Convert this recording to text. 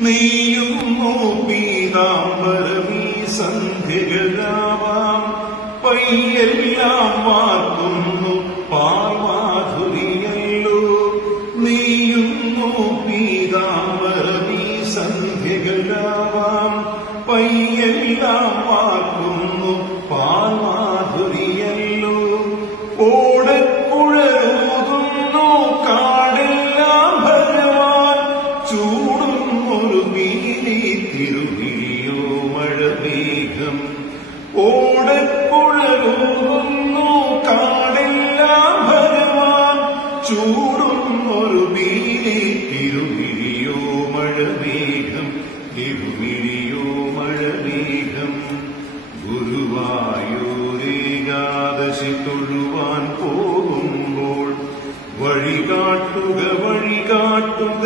നീയുന്നു പീതാംബരമീ സന്ധ്യകളാവാം പയ്യെല്ലാം വാർക്കുന്നു പാൽമാധുരിയല്ലോ. നീയുന്നു പീതാംബരമീ സന്ധ്യകളാവാം പയ്യെല്ലാം വാർക്കുന്നു പാൽമാധുരിയല്ലോ. ഓടക്കുഴലൂതുന്നു കാടെല്ലാം ഭഗവാൻ ചൂടുന്നൊരു വീതി തിരുവിഴിയോ മഴമേഘം. ഓടക്കുഴലൂതുന്നു കാടെല്ലാം ഭഗവാൻ ചൂടുന്നൊരു വീതി തിരുവിഴിയോ മഴമേഘം. തിരുവിഴിയോ മഴമേഘം. ഗുരുവായൂരേകാദശി തൊഴുവാൻ പോകുമ്പോൾ വഴികാട്ടുക വഴികാട്ടുക